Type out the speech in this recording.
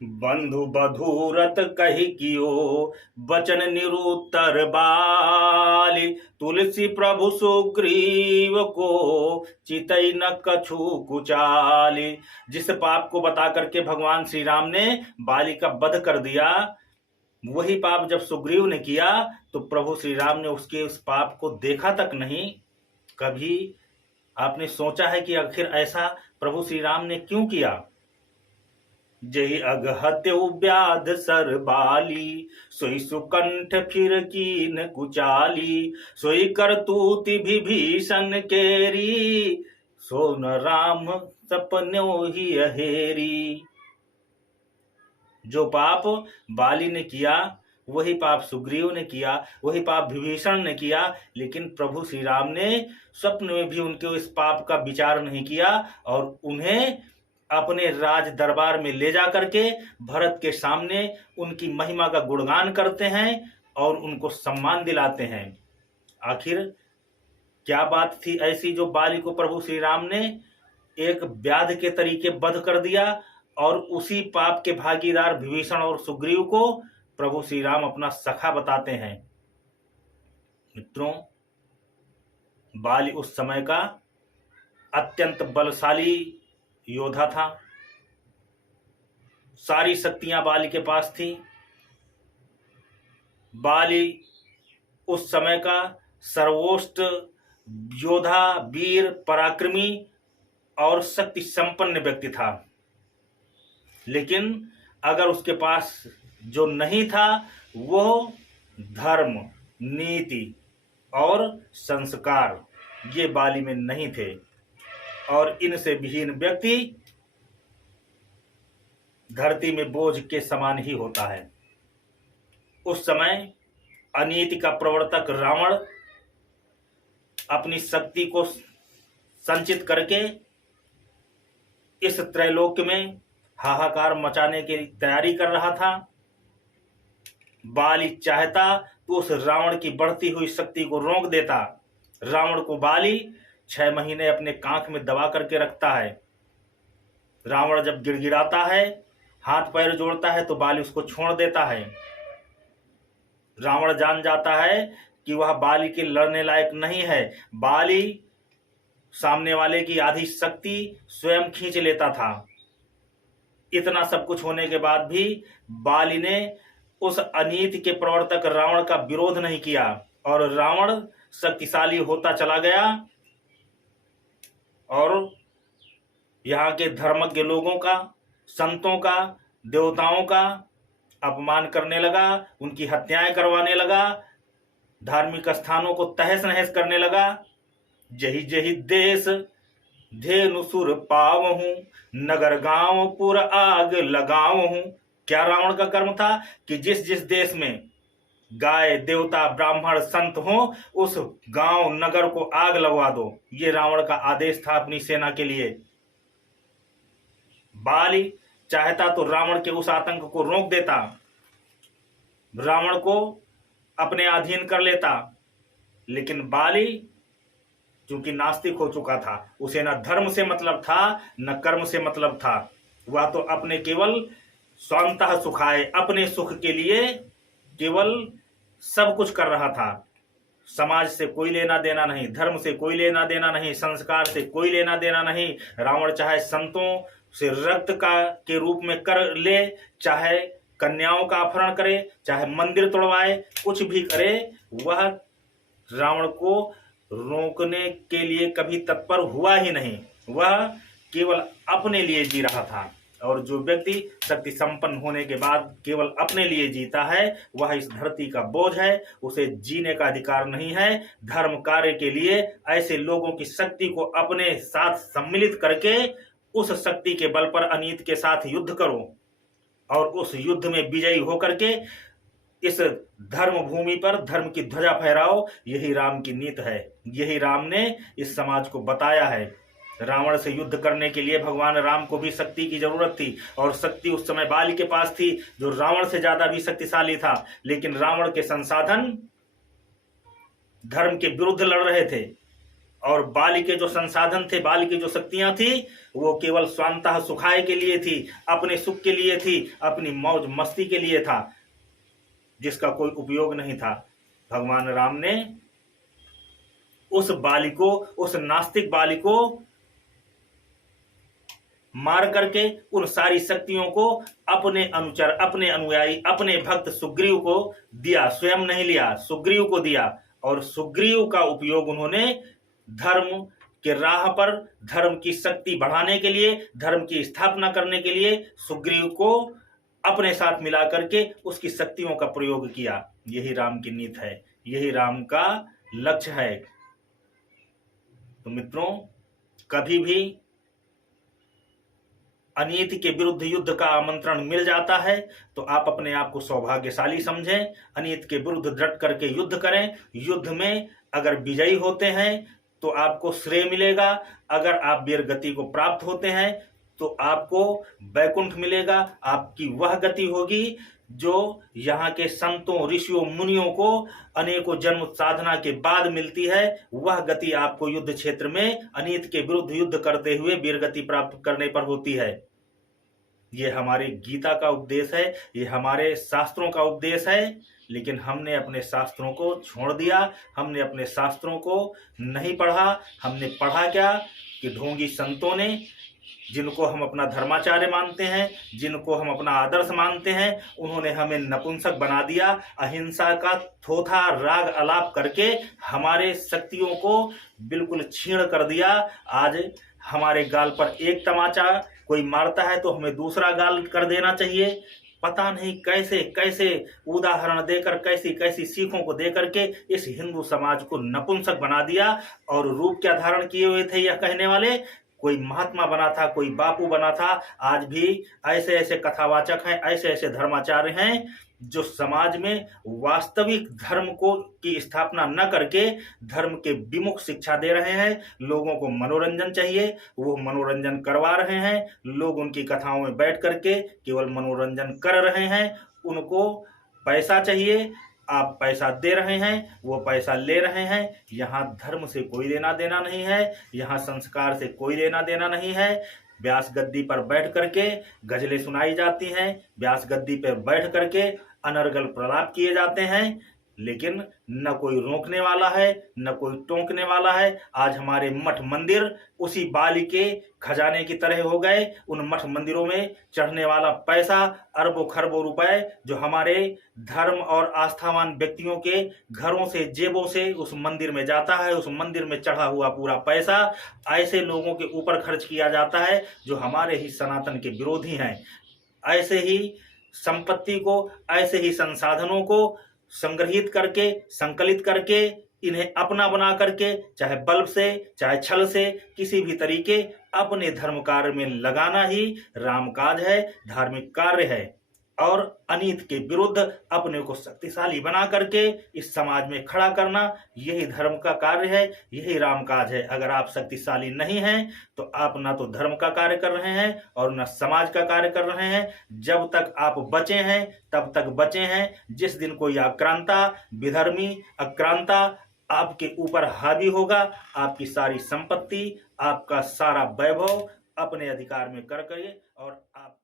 बंधु बधूरत कही कियो, बचन निरुत्तर बाली। तुलसी प्रभु सुग्रीव को, चितई न कछु कुचाली। जिस पाप को बता करके भगवान श्री राम ने बाली का वध कर दिया, वही पाप जब सुग्रीव ने किया तो प्रभु श्री राम ने उसके उस पाप को देखा तक नहीं। कभी आपने सोचा है कि आखिर ऐसा प्रभु श्री राम ने क्यों किया? जय अगहत्यु व्याध सर बाली, सोई सुकंठ फिर कीन कुचाली। सोई करतूति विभीषण केरी, सो न राम सपन्यो ही अहेरी। जो पाप बाली ने किया वही पाप सुग्रीव ने किया, वही पाप विभीषण ने किया, लेकिन प्रभु श्री राम ने स्वप्न में भी उनके इस पाप का विचार नहीं किया और उन्हें अपने राज दरबार में ले जा करके भरत के सामने उनकी महिमा का गुणगान करते हैं और उनको सम्मान दिलाते हैं। आखिर क्या बात थी ऐसी जो बाली को प्रभु श्री राम ने एक व्याध के तरीके वध कर दिया और उसी पाप के भागीदार विभीषण और सुग्रीव को प्रभु श्री राम अपना सखा बताते हैं। मित्रों, बाली उस समय का अत्यंत बलशाली योद्धा था। सारी शक्तियां बाली के पास थी। बाली उस समय का सर्वोच्च योद्धा, वीर, पराक्रमी और शक्ति संपन्न व्यक्ति था। लेकिन अगर उसके पास जो नहीं था वो धर्म, नीति और संस्कार, ये बाली में नहीं थे और इनसे विहीन व्यक्ति धरती में बोझ के समान ही होता है। उस समय अनीति का प्रवर्तक रावण अपनी शक्ति को संचित करके इस त्रैलोक्य में हाहाकार मचाने की तैयारी कर रहा था। बाली चाहता तो उस रावण की बढ़ती हुई शक्ति को रोक देता। रावण को बाली 6 महीने अपने कांख में दबा करके रखता है। रावण जब गिड़गिड़ाता है, हाथ पैर जोड़ता है तो बाली उसको छोड़ देता है। रावण जान जाता है कि वह बाली के लड़ने लायक नहीं है। बाली सामने वाले की आधी शक्ति स्वयं खींच लेता था। इतना सब कुछ होने के बाद भी बाली ने उस अनीति के प्रवर्तक रावण का विरोध नहीं किया और रावण शक्तिशाली होता चला गया और यहाँ के धर्मज्ञ लोगों का, संतों का, देवताओं का अपमान करने लगा, उनकी हत्याएं करवाने लगा, धार्मिक स्थानों को तहस नहस करने लगा। जही जही देश धेनुसुर पावहूं, नगर गांव पुर आग लगावहूं। क्या रावण का कर्म था कि जिस जिस देश में गाय, देवता, ब्राह्मण, संत हो, उस गांव, नगर को आग लगवा दो। ये रावण का आदेश था अपनी सेना के लिए। बाली चाहता तो रावण के उस आतंक को रोक देता, रावण को अपने अधीन कर लेता, लेकिन बाली क्योंकि नास्तिक हो चुका था, उसे न धर्म से मतलब था न कर्म से मतलब था। वह तो अपने केवल स्वतः सुखाए, अपने सुख के लिए केवल सब कुछ कर रहा था। समाज से कोई लेना देना नहीं, धर्म से कोई लेना देना नहीं, संस्कार से कोई लेना देना नहीं। रावण चाहे संतों से रक्त का के रूप में कर ले, चाहे कन्याओं का अपहरण करे, चाहे मंदिर तोड़वाए, कुछ भी करे, वह रावण को रोकने के लिए कभी तत्पर हुआ ही नहीं। वह केवल अपने लिए जी रहा था और जो व्यक्ति शक्ति संपन्न होने के बाद केवल अपने लिए जीता है वह इस धरती का बोझ है, उसे जीने का अधिकार नहीं है। धर्म कार्य के लिए ऐसे लोगों की शक्ति को अपने साथ सम्मिलित करके उस शक्ति के बल पर अनीत के साथ युद्ध करो और उस युद्ध में विजयी होकर के इस धर्म भूमि पर धर्म की ध्वजा फहराओ। यही राम की नीति है, यही राम ने इस समाज को बताया है। रावण से युद्ध करने के लिए भगवान राम को भी शक्ति की जरूरत थी और शक्ति उस समय बाली के पास थी जो रावण से ज्यादा भी शक्तिशाली था, लेकिन रावण के संसाधन धर्म के विरुद्ध लड़ रहे थे। और बाली के जो संसाधन थे, बाली की जो शक्तियां थी, वो केवल स्वांतः सुखाय के लिए थी, अपने सुख के लिए थी, अपनी मौज मस्ती के लिए था, जिसका कोई उपयोग नहीं था। भगवान राम ने उस बाली को, उस नास्तिक बाली को मार करके उन सारी शक्तियों को अपने अनुचर, अपने अनुयायी, अपने भक्त सुग्रीव को दिया। स्वयं नहीं लिया, सुग्रीव को दिया। और सुग्रीव का उपयोग उन्होंने धर्म के राह पर, धर्म की शक्ति बढ़ाने के लिए, धर्म की स्थापना करने के लिए सुग्रीव को अपने साथ मिला करके उसकी शक्तियों का प्रयोग किया। यही राम की नीति है, यही राम का लक्ष्य है। तो मित्रों, कभी भी अनीति के विरुद्ध युद्ध का आमंत्रण मिल जाता है तो आप अपने आप को सौभाग्यशाली समझें, अनीति के विरुद्ध डट करके युद्ध करें। युद्ध में अगर विजयी होते हैं तो आपको श्रेय मिलेगा, अगर आप वीर गति को प्राप्त होते हैं तो आपको वैकुंठ मिलेगा। आपकी वह गति होगी जो यहाँ के संतों, ऋषियों, मुनियों को अनेकों जन्म साधना के बाद मिलती है। वह गति आपको युद्ध क्षेत्र में अनीति के विरुद्ध युद्ध करते हुए वीर गति प्राप्त करने पर होती है। ये हमारे गीता का उपदेश है, ये हमारे शास्त्रों का उपदेश है। लेकिन हमने अपने शास्त्रों को छोड़ दिया, हमने अपने शास्त्रों को नहीं पढ़ा। हमने पढ़ा क्या कि ढोंगी संतों ने, जिनको हम अपना धर्माचार्य मानते हैं, जिनको हम अपना आदर्श मानते हैं, उन्होंने हमें नपुंसक बना दिया। अहिंसा का थोथा राग अलाप करके हमारे शक्तियों को बिल्कुल छीण कर दिया। आज हमारे गाल पर एक तमाचा कोई मारता है तो हमें दूसरा गाल कर देना चाहिए। पता नहीं कैसे कैसे उदाहरण देकर, कैसी कैसी सीखों को देकर के इस हिंदू समाज को नपुंसक बना दिया। और रूप क्या धारण किए हुए थे यह कहने वाले? कोई महात्मा बना था, कोई बापू बना था। आज भी ऐसे ऐसे कथावाचक हैं, ऐसे ऐसे धर्माचार्य हैं जो समाज में वास्तविक धर्म को की स्थापना न करके धर्म के विमुख शिक्षा दे रहे हैं। लोगों को मनोरंजन चाहिए, वो मनोरंजन करवा रहे हैं। लोग उनकी कथाओं में बैठ करके केवल मनोरंजन कर रहे हैं। उनको पैसा चाहिए, आप पैसा दे रहे हैं, वो पैसा ले रहे हैं। यहाँ धर्म से कोई लेना देना नहीं है, यहाँ संस्कार से कोई लेना देना नहीं है। व्यास गद्दी पर बैठ करके गजलें सुनाई जाती हैं, व्यास गद्दी पर बैठ करके अनर्गल प्रलाप किए जाते हैं, लेकिन न कोई रोकने वाला है, न कोई टोकने वाला है। आज हमारे मठ मंदिर उसी बाली के खजाने की तरह हो गए। उन मठ मंदिरों में चढ़ने वाला पैसा, अरबों खरबों रुपए जो हमारे धर्म और आस्थावान व्यक्तियों के घरों से, जेबों से उस मंदिर में जाता है, उस मंदिर में चढ़ा हुआ पूरा पैसा ऐसे लोगों के ऊपर खर्च किया जाता है जो हमारे ही सनातन के विरोधी हैं। ऐसे ही संपत्ति को, ऐसे ही संसाधनों को संग्रहित करके, संकलित करके, इन्हें अपना बना करके, चाहे बल्ब से, चाहे छल से, किसी भी तरीके अपने धर्म कार्य में लगाना ही रामकाज है, धार्मिक कार्य है। और अनीति के विरुद्ध अपने को शक्तिशाली बना करके इस समाज में खड़ा करना, यही धर्म का कार्य है, यही रामकाज है। अगर आप शक्तिशाली नहीं हैं तो आप ना तो धर्म का कार्य कर रहे हैं और न समाज का कार्य कर रहे हैं। जब तक आप बचे हैं तब तक बचे हैं। जिस दिन कोई आक्रांता, विधर्मी आक्रांता आपके ऊपर हावी होगा, आपकी सारी संपत्ति, आपका सारा वैभव अपने अधिकार में करके और आप